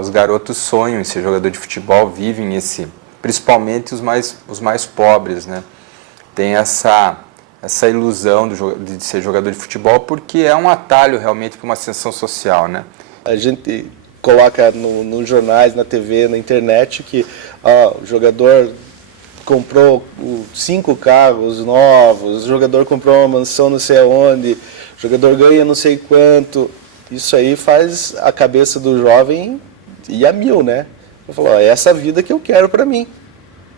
os garotos sonham em ser jogador de futebol, vivem esse, principalmente os mais pobres, né? Tem essa ilusão de ser jogador de futebol, porque é um atalho realmente para uma ascensão social, né? A gente coloca nos jornais, na TV, na internet que o jogador comprou 5 carros novos, o jogador comprou uma mansão não sei aonde, o jogador ganha não sei quanto. Isso aí faz a cabeça do jovem ir a mil, né? Eu falo, é essa vida que eu quero para mim.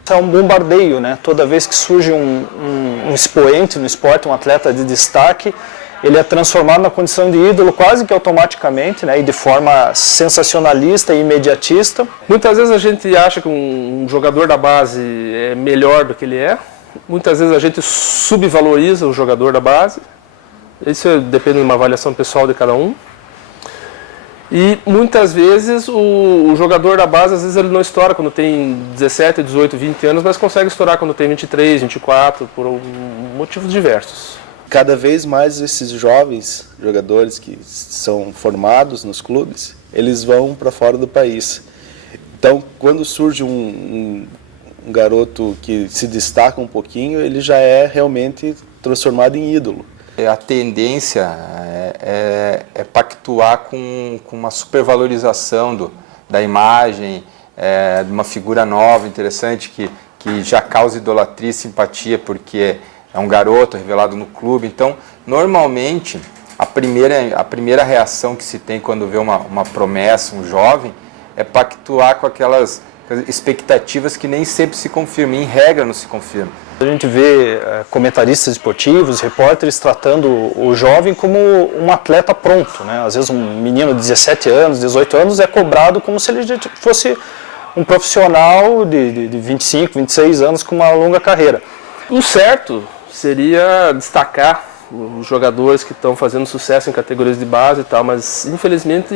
É um bombardeio, né? Toda vez que surge um expoente no esporte, um atleta de destaque, ele é transformado na condição de ídolo quase que automaticamente, né? E de forma sensacionalista e imediatista. Muitas vezes a gente acha que um jogador da base é melhor do que ele é. Muitas vezes a gente subvaloriza o jogador da base. Isso depende de uma avaliação pessoal de cada um. E muitas vezes o jogador da base, às vezes ele não estoura quando tem 17, 18, 20 anos, mas consegue estourar quando tem 23, 24, por motivos diversos. Cada vez mais esses jovens jogadores que são formados nos clubes, eles vão para fora do país. Então, quando surge um garoto que se destaca um pouquinho, ele já é realmente transformado em ídolo. A tendência é pactuar com uma supervalorização da imagem, de uma figura nova, interessante, que já causa idolatria e simpatia, porque é um garoto revelado no clube. Então, normalmente, a primeira reação que se tem quando vê uma promessa, um jovem, é pactuar com aquelas expectativas que nem sempre se confirmam, em regra não se confirmam. A gente vê comentaristas esportivos, repórteres tratando o jovem como um atleta pronto, né? Às vezes um menino de 17 anos, 18 anos é cobrado como se ele fosse um profissional de 25, 26 anos com uma longa carreira. O certo seria destacar os jogadores que estão fazendo sucesso em categorias de base e tal, mas infelizmente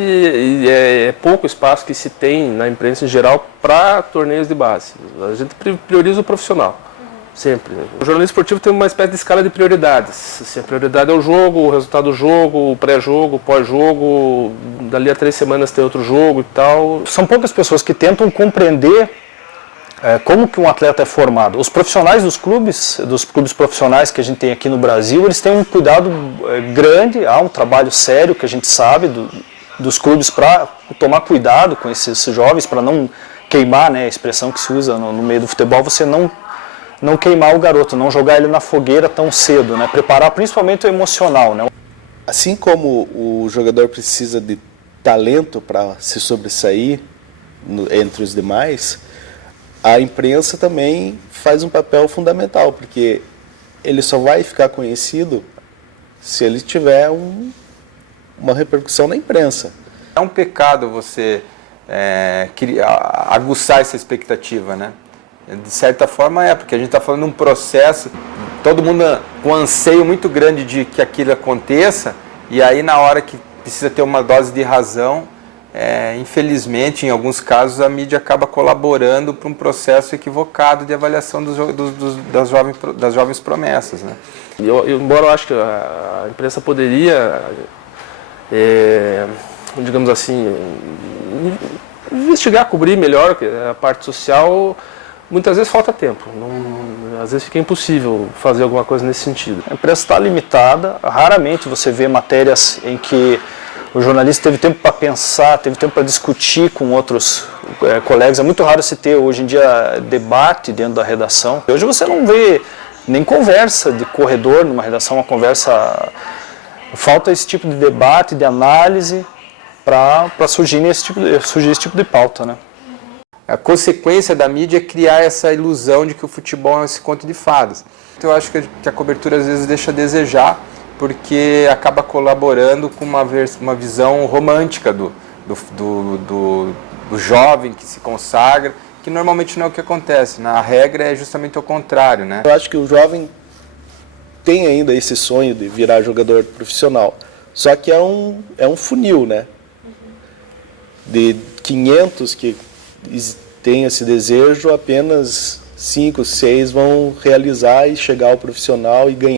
é pouco espaço que se tem na imprensa em geral para torneios de base. A gente prioriza o profissional, sempre. O jornalismo esportivo tem uma espécie de escala de prioridades. Assim, a prioridade é o jogo, o resultado do jogo, o pré-jogo, o pós-jogo, dali a 3 semanas tem outro jogo e tal. São poucas pessoas que tentam compreender como que um atleta é formado. Os profissionais dos clubes profissionais que a gente tem aqui no Brasil, eles têm um cuidado grande, há um trabalho sério que a gente sabe dos clubes para tomar cuidado com esses jovens, para não queimar, né, a expressão que se usa no meio do futebol, você não queimar o garoto, não jogar ele na fogueira tão cedo, né, preparar principalmente o emocional, né. Assim como o jogador precisa de talento para se sobressair entre os demais, a imprensa também faz um papel fundamental, porque ele só vai ficar conhecido se ele tiver uma repercussão na imprensa. É um pecado você aguçar essa expectativa, né? De certa forma porque a gente está falando de um processo, todo mundo com um anseio muito grande de que aquilo aconteça, e aí na hora que precisa ter uma dose de razão, infelizmente, em alguns casos, a mídia acaba colaborando para um processo equivocado de avaliação das jovens promessas, né? Embora eu acho que a imprensa poderia, digamos assim, investigar, cobrir melhor a parte social, muitas vezes falta tempo. Às vezes fica impossível fazer alguma coisa nesse sentido. A imprensa está limitada, raramente você vê matérias em que o jornalista teve tempo para pensar, teve tempo para discutir com outros colegas. É muito raro se ter hoje em dia debate dentro da redação. Hoje você não vê nem conversa de corredor numa redação, uma conversa. Falta esse tipo de debate, de análise para surgir esse tipo de pauta, né? A consequência da mídia é criar essa ilusão de que o futebol é esse conto de fadas. Então eu acho que a cobertura às vezes deixa a desejar, porque acaba colaborando com uma visão romântica do jovem que se consagra, que normalmente não é o que acontece. A regra é justamente o contrário, né? Eu acho que o jovem tem ainda esse sonho de virar jogador profissional, só que é um funil, né? De 500 que têm esse desejo, apenas 5, 6 vão realizar e chegar ao profissional e ganhar.